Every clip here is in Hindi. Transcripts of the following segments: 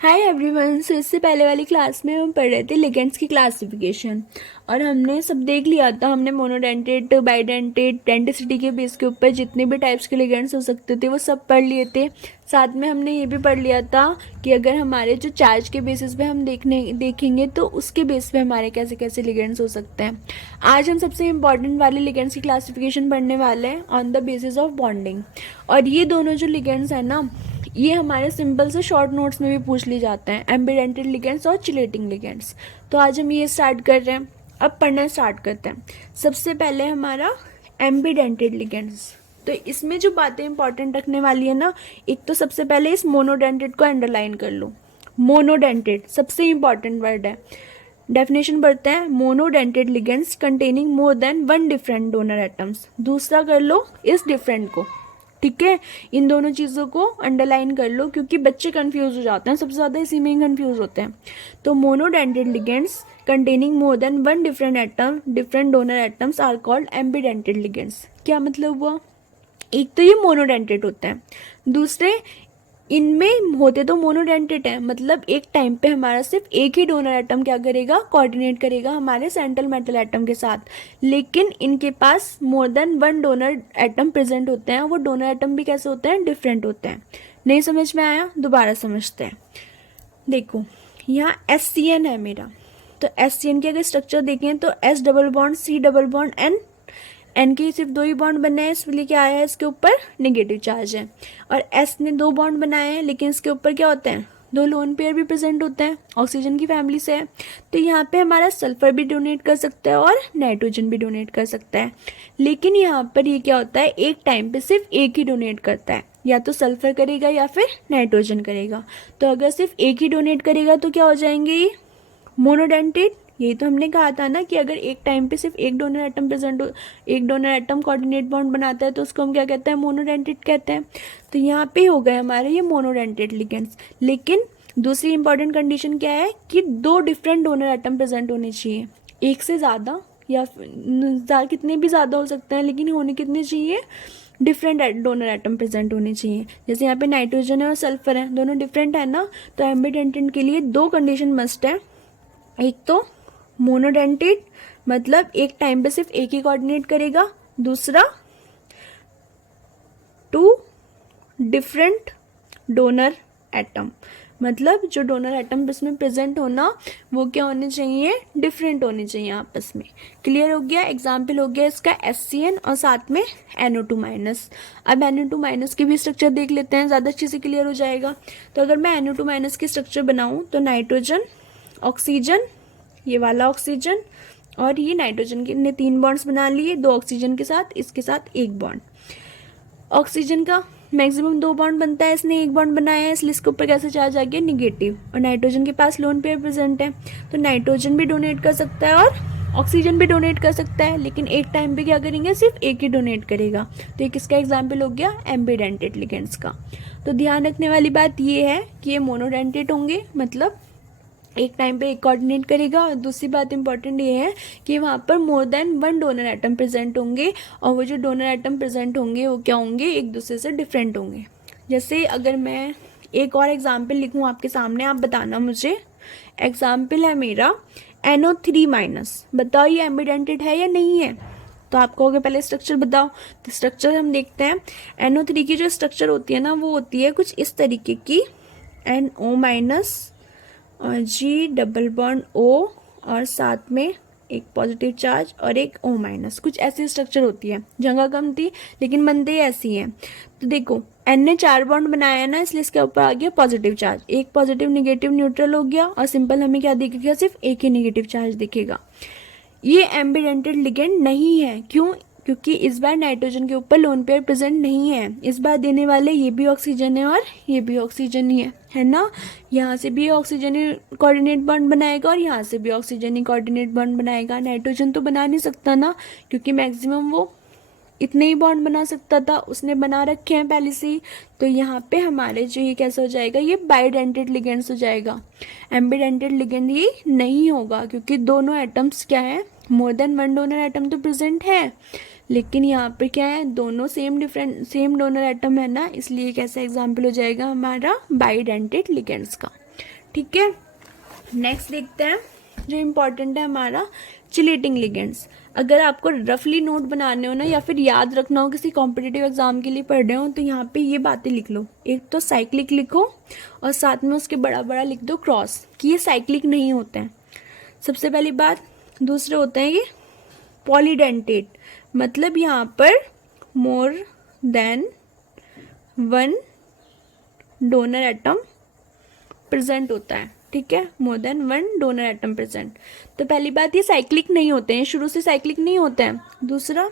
Hi everyone. सो इससे पहले वाली क्लास में हम पढ़ रहे थे लिगेंड्स की क्लासिफिकेशन और हमने सब देख लिया था। हमने मोनोडेंटेट, बाइडेंटेट, डेंटिसिटी के बेस के ऊपर जितने भी टाइप्स के लिगेंड्स हो सकते थे वो सब पढ़ लिए थे। साथ में हमने ये भी पढ़ लिया था कि अगर हमारे जो चार्ज के बेसिस पे हम देखेंगे तो उसके बेस पे हमारे कैसे कैसे लिगेंड्स हो सकते हैं। आज हम सबसे इम्पॉर्टेंट वाले लिगेंड्स की क्लासिफिकेशन पढ़ने वाले हैं on the basis of bonding. और ये दोनों जो लिगेंड्स हैं ना, ये हमारे सिंपल से शॉर्ट नोट्स में भी पूछ ली जाते हैं, एम्बिडेंटेड लिगेंड्स और चिलेटिंग लिगेंड्स। तो आज हम ये स्टार्ट कर रहे हैं। अब पढ़ना स्टार्ट करते हैं। सबसे पहले हमारा एम्बिडेंटेड लिगेंड्स। तो इसमें जो बातें इंपॉर्टेंट रखने वाली है ना, एक तो सबसे पहले इस मोनोडेंटेड को अंडरलाइन कर लो। मोनोडेंटेड सबसे इंपॉर्टेंट वर्ड है। डेफिनेशन पढ़ते हैं, monodentate ligands containing more than one different donor atoms. दूसरा कर लो इस डिफरेंट को, ठीक है। इन दोनों चीज़ों को अंडरलाइन कर लो क्योंकि बच्चे कंफ्यूज हो जाते हैं, सबसे ज़्यादा इसी में ही कंफ्यूज होते हैं। तो monodentate ligands containing more than one different atom, different donor atoms are called ambidentate ligands. क्या मतलब हुआ? एक तो ये मोनोडेंटेड होते हैं, दूसरे इनमें होते तो मोनोडेंटेड है, मतलब एक टाइम पे हमारा सिर्फ एक ही डोनर एटम क्या करेगा, कोऑर्डिनेट करेगा हमारे सेंट्रल मेटल एटम के साथ। लेकिन इनके पास more than one donor atom present होते हैं। वो डोनर एटम भी कैसे होते हैं, डिफरेंट होते हैं। नहीं समझ में आया? दोबारा समझते हैं। देखो यहाँ SCN है मेरा, तो SCN की अगर स्ट्रक्चर देखें तो S double bond C double bond N के सिर्फ दो ही बॉन्ड बने हैं, इसलिए क्या आया है, इसके ऊपर नेगेटिव चार्ज है। और S ने दो बॉन्ड बनाए हैं, लेकिन इसके ऊपर क्या होते हैं, दो लोन पेयर भी प्रेजेंट होते हैं, ऑक्सीजन की फैमिली से है। तो यहाँ पे हमारा सल्फर भी डोनेट कर सकता है और नाइट्रोजन भी डोनेट कर सकता है। लेकिन यहाँ पर ये क्या होता है, एक टाइम पे सिर्फ एक ही डोनेट करता है, या तो सल्फर करेगा या फिर नाइट्रोजन करेगा। तो अगर सिर्फ एक ही डोनेट करेगा तो क्या हो जाएंगे ये, मोनोडेंटेड। यही तो हमने कहा था ना कि अगर एक टाइम पे सिर्फ एक डोनर एटम प्रेजेंट हो, एक डोनर एटम कोऑर्डिनेट बॉन्ड बनाता है तो उसको हम क्या कहते हैं, मोनोडेंटेड कहते हैं। तो यहाँ पे हो गए हमारे ये मोनोडेंटेड लिगेंड्स। लेकिन दूसरी इंपॉर्टेंट कंडीशन क्या है कि दो डिफरेंट डोनर एटम प्रेजेंट होने चाहिए, एक से ज़्यादा या कितने भी ज़्यादा हो सकते हैं, लेकिन होने कितने चाहिए, डिफरेंट डोनर एटम प्रेजेंट होने चाहिए। जैसे यहाँ पे नाइट्रोजन है और सल्फर है, दोनों डिफरेंट है ना, तो एम्बिडेंटेड के लिए दो कंडीशन मस्ट है। एक तो मोनोडेंटेड, मतलब एक टाइम पे सिर्फ एक ही कोऑर्डिनेट करेगा। दूसरा टू डिफरेंट डोनर एटम, मतलब जो डोनर एटम इसमें प्रेजेंट होना वो क्या होने चाहिए, डिफरेंट होने चाहिए आपस में। क्लियर हो गया? एग्जाम्पल हो गया इसका SCN और साथ में NO2 माइनस। अब NO2 माइनस की भी स्ट्रक्चर देख लेते हैं, ज़्यादा अच्छे से क्लियर हो जाएगा। तो अगर मैं NO2 माइनस की स्ट्रक्चर बनाऊँ तो नाइट्रोजन, ऑक्सीजन, ये वाला ऑक्सीजन और ये नाइट्रोजन के ने तीन बॉन्ड्स बना लिए, दो ऑक्सीजन के साथ, इसके साथ एक बॉन्ड। ऑक्सीजन का मैक्सिमम दो बॉन्ड बनता है, इसने एक बॉन्ड बनाया है, इसलिए इसके ऊपर कैसे चार्ज आ गया, निगेटिव। और नाइट्रोजन के पास लोन पेयर प्रेजेंट है, तो नाइट्रोजन भी डोनेट कर सकता है और ऑक्सीजन भी डोनेट कर सकता है, लेकिन एक टाइम पे क्या करेंगे, सिर्फ एक ही डोनेट करेगा। तो ये किसका एग्जाम्पल हो गया, एम्बिडेंटेड लिगेंड्स का। तो ध्यान रखने वाली बात ये है कि ये मोनोडेंटेड होंगे, मतलब एक टाइम पे एक कोऑर्डिनेट करेगा। और दूसरी बात इंपॉर्टेंट ये है कि वहाँ पर मोर than one donor atom present होंगे, और वो जो डोनर एटम प्रेजेंट होंगे वो क्या होंगे, एक दूसरे से डिफरेंट होंगे। जैसे अगर मैं एक और एग्जाम्पल लिखूँ आपके सामने, आप बताना मुझे। एग्जाम्पल है मेरा NO3 माइनस। बताओ ये एम्बिडेंटेड है या नहीं है? तो आप कहोगे पहले स्ट्रक्चर बताओ। तो स्ट्रक्चर हम देखते हैं। NO3 की जो स्ट्रक्चर होती है ना, वो होती है कुछ इस तरीके की, NO माइनस और G डबल बॉन्ड O और साथ में एक पॉजिटिव चार्ज और एक O माइनस, कुछ ऐसी स्ट्रक्चर होती है। जगह कम थी लेकिन बनते ऐसी हैं। तो देखो N ने चार बॉन्ड बनाया ना, इसलिए इसके ऊपर आ गया पॉजिटिव चार्ज, एक पॉजिटिव निगेटिव न्यूट्रल हो गया, और सिंपल हमें क्या दिखेगा, सिर्फ एक ही निगेटिव चार्ज दिखेगा। ये एम्बिडेंटेड लिगेंड नहीं है। क्यों? क्योंकि इस बार नाइट्रोजन के ऊपर लोन पेयर प्रेजेंट नहीं है। इस बार देने वाले ये भी ऑक्सीजन है और ये भी ऑक्सीजन ही है ना। यहाँ से भी ऑक्सीजन ही कोऑर्डिनेट बॉन्ड बनाएगा और यहाँ से भी ऑक्सीजन ही कोऑर्डिनेट बॉन्ड बनाएगा। नाइट्रोजन तो बना नहीं सकता ना, क्योंकि मैक्सिमम वो इतने ही बॉन्ड बना सकता था, उसने बना रखे हैं पहले से ही। तो यहाँ पे हमारे जो ये कैसे हो जाएगा, ये बाइडेंटेड लिगेंड्स हो जाएगा। एम्बिडेंटेड लिगेंड ये नहीं होगा, क्योंकि दोनों एटम्स क्या है, मोर देन वन डोनर एटम तो प्रेजेंट है, लेकिन यहाँ पे क्या है, दोनों सेम डोनर एटम है ना, इसलिए कैसा एग्जाम्पल हो जाएगा हमारा, बाइडेंटेड लिगेंड्स का। ठीक है, नेक्स्ट देखते हैं जो इम्पोर्टेंट है हमारा चिलेटिंग लिगेंड्स। अगर आपको रफली नोट बनाने हो ना या फिर याद रखना हो, किसी कॉम्पिटिटिव एग्जाम के लिए पढ़ रहे हो, तो यहाँ पे ये बातें लिख लो। एक तो साइक्लिक लिखो और साथ में उसके बड़ा बड़ा लिख दो क्रॉस, कि ये साइक्लिक नहीं होते हैं, सबसे पहली बात। दूसरे होते हैं ये पॉलीडेंटेट, मतलब यहाँ पर मोर than one donor atom present होता है, ठीक है, मोर than one donor atom present. तो पहली बात ये साइक्लिक नहीं होते हैं, शुरू से साइक्लिक नहीं होते हैं। दूसरा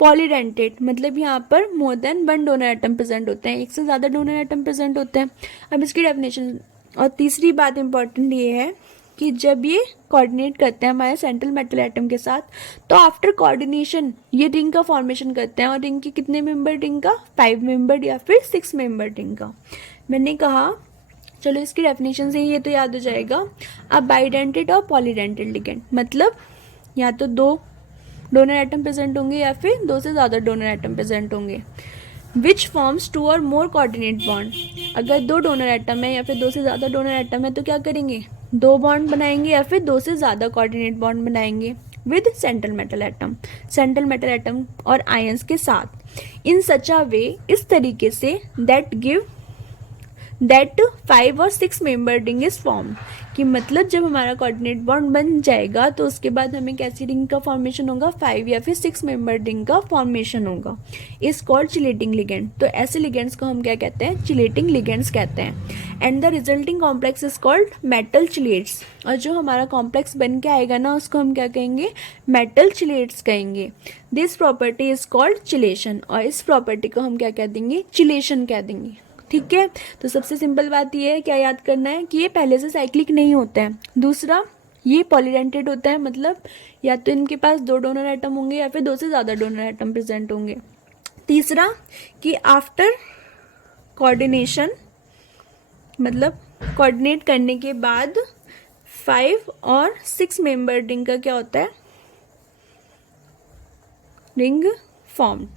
पॉलीडेंटेट, मतलब यहाँ पर मोर than one donor atom present होते हैं, एक से ज़्यादा डोनर एटम प्रेजेंट होते हैं। अब इसकी डेफिनेशन। और तीसरी बात इंपॉर्टेंट ये है कि जब ये कोऑर्डिनेट करते हैं हमारे सेंट्रल मेटल एटम के साथ, तो आफ्टर कोऑर्डिनेशन ये रिंग का फॉर्मेशन करते हैं। और रिंग के कितने मेंबर रिंग का? 5 मेंबर या फिर 6 मेंबर रिंग का। मैंने कहा चलो इसकी डेफिनेशन से ही ये तो याद हो जाएगा। अब बाइडेंटेड और पॉलीडेंटेड लिगेंड, मतलब या तो 2 डोनर एटम प्रेजेंट होंगे या फिर 2 से ज़्यादा डोनर एटम प्रेजेंट होंगे। विच फॉर्म्स 2 और मोर कोऑर्डिनेट बॉन्ड, अगर 2 डोनर एटम है या फिर 2 से ज़्यादा डोनर एटम है तो क्या करेंगे? 2 बॉन्ड बनाएंगे या फिर 2 से ज़्यादा कोऑर्डिनेट बॉन्ड बनाएंगे विद सेंट्रल मेटल एटम और आयंस के साथ। इन सच अ वे, इस तरीके से, दैट 5 और 6 मेंबर रिंग इज फॉर्म, कि मतलब जब हमारा कोऑर्डिनेट बॉन्ड बन जाएगा तो उसके बाद हमें कैसी रिंग का फॉर्मेशन होगा? 5 या फिर 6 मेंबर रिंग का फॉर्मेशन होगा। Is called chelating ligand. तो ऐसे लिगेंड्स को हम क्या कहते हैं? चिलेटिंग लिगेंड्स कहते हैं। And the resulting complex is called metal chelates. और जो हमारा कॉम्प्लेक्स बन के आएगा ना उसको हम क्या कहेंगे? मेटल चिलेट्स कहेंगे। This property is called chelation, और इस प्रॉपर्टी को हम क्या कह देंगे? चिलेशन कह देंगे। ठीक है, तो सबसे सिंपल बात ये है, क्या याद करना है कि ये पहले से साइक्लिक नहीं होते हैं। दूसरा, ये पॉलीडेंटेड होता है, मतलब या तो इनके पास 2 डोनर एटम होंगे या फिर 2 से ज़्यादा डोनर एटम प्रेजेंट होंगे। तीसरा कि आफ्टर कोऑर्डिनेशन, मतलब कोऑर्डिनेट करने के बाद 5 और 6 मेंबर रिंग का क्या होता है? Ring formed.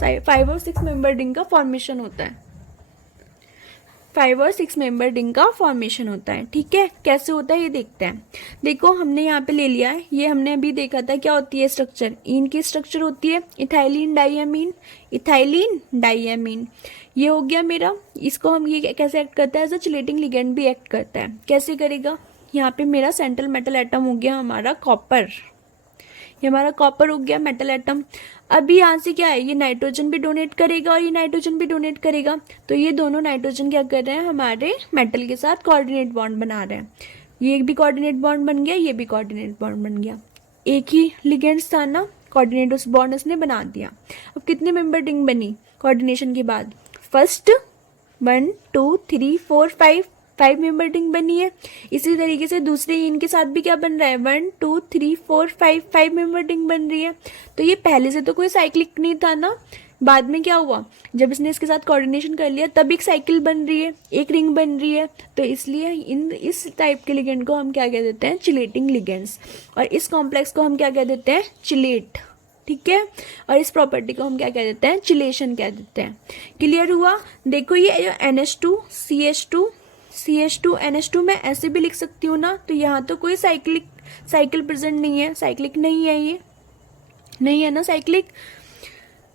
5 और 6 मेंबर रिंग का फॉर्मेशन होता है। 5 और 6 मेंबर रिंग का फॉर्मेशन होता है। ठीक है, कैसे होता है ये देखते हैं। देखो हमने यहाँ पे ले लिया है, ये हमने अभी देखा था क्या होती है स्ट्रक्चर। इन की स्ट्रक्चर होती है इथाइलिन डाइएमीन। ये हो गया मेरा। इसको हम ये कैसे एक्ट करता है? एज अ चिलेटिंग लिगेंड भी एक्ट करता है। कैसे करेगा? यहाँ पे मेरा सेंट्रल मेटल एटम हो गया हमारा कॉपर, ये हमारा कॉपर हो गया मेटल एटम। अभी यहाँ से क्या है? ये नाइट्रोजन भी डोनेट करेगा और ये नाइट्रोजन भी डोनेट करेगा। तो ये दोनों नाइट्रोजन क्या कर रहे हैं? हमारे मेटल के साथ कोऑर्डिनेट बॉन्ड बना रहे हैं। ये भी कोऑर्डिनेट बॉन्ड बन गया, ये भी कोऑर्डिनेट बॉन्ड बन गया। एक ही लिगेंड्स था ना, कोऑर्डिनेट उस बॉन्ड उसने बना दिया। अब कितने मेंबर रिंग बनी कोऑर्डिनेशन के बाद? फर्स्ट 1 2 3 4 5 मेंबर रिंग बनी है। इसी तरीके से दूसरे इनके साथ भी क्या बन रहा है? 1 2 3 4 5 मेंबर रिंग बन रही है। तो ये पहले से तो कोई साइक्लिक नहीं था ना, बाद में क्या हुआ? जब इसने इसके साथ कोऑर्डिनेशन कर लिया तब एक साइकिल बन रही है, एक रिंग बन रही है। तो इसलिए इस टाइप के लिगेंड को हम क्या कह देते हैं? Chelating ligands. और इस कॉम्प्लेक्स को हम क्या कह देते हैं? चिलेट। ठीक है, और इस प्रॉपर्टी को हम क्या कह देते हैं? चिलेशन कह देते हैं। क्लियर हुआ? देखो ये जो NH2 CH2 NH2 मैं ऐसे भी लिख सकती हूँ ना, तो यहाँ तो कोई साइकिल प्रेजेंट नहीं है, साइक्लिक नहीं है, ये नहीं है ना साइक्लिक,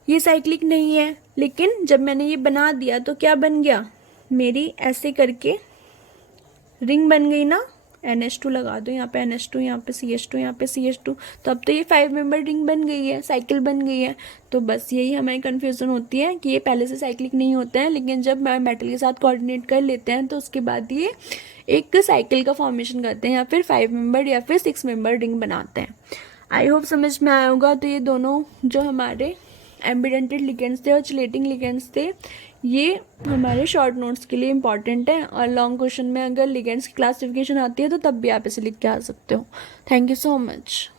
ये साइक्लिक नहीं है। लेकिन जब मैंने ये बना दिया तो क्या बन गया? मेरी ऐसे करके रिंग बन गई ना। NH2 लगा दो, यहाँ पे NH2, यहाँ पे CH2, यहाँ पे CH2, तो अब तो ये 5 मेंबर रिंग बन गई है, साइकिल बन गई है। तो बस यही हमारी कन्फ्यूजन होती है कि ये पहले से साइक्लिक नहीं होते हैं, लेकिन जब मेटल के साथ कोऑर्डिनेट कर लेते हैं तो उसके बाद ये एक साइकिल का फॉर्मेशन करते हैं, या फिर 5 मेंबर या फिर 6 मेंबर रिंग बनाते हैं। आई होप समझ में आया होगा। तो ये दोनों जो हमारे एम्बिडेंटेड लिगेंड्स थे और चिलेटिंग लिगेंड्स थे, ये हमारे शॉर्ट नोट्स के लिए इंपॉर्टेंट है। और लॉन्ग क्वेश्चन में अगर लिगेंड्स की क्लासिफिकेशन आती है तो तब भी आप इसे लिख के आ सकते हो। Thank you so much.